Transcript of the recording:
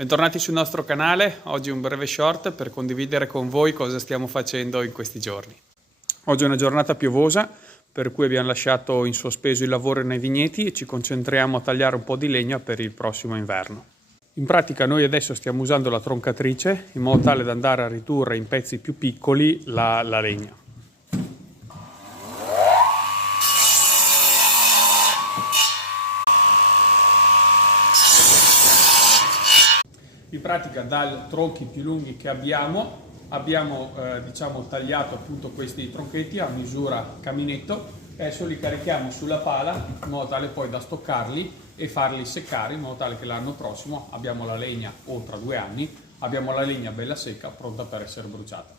Bentornati sul nostro canale, oggi un breve short per condividere con voi cosa stiamo facendo in questi giorni. Oggi è una giornata piovosa, per cui abbiamo lasciato in sospeso il lavoro nei vigneti e ci concentriamo a tagliare un po' di legna per il prossimo inverno. In pratica noi adesso stiamo usando la troncatrice in modo tale da andare a ridurre in pezzi più piccoli la legna. In pratica dai tronchi più lunghi che abbiamo tagliato appunto questi tronchetti a misura caminetto e adesso li carichiamo sulla pala in modo tale poi da stoccarli e farli seccare in modo tale che l'anno prossimo abbiamo la legna, o tra 2 anni, abbiamo la legna bella secca pronta per essere bruciata.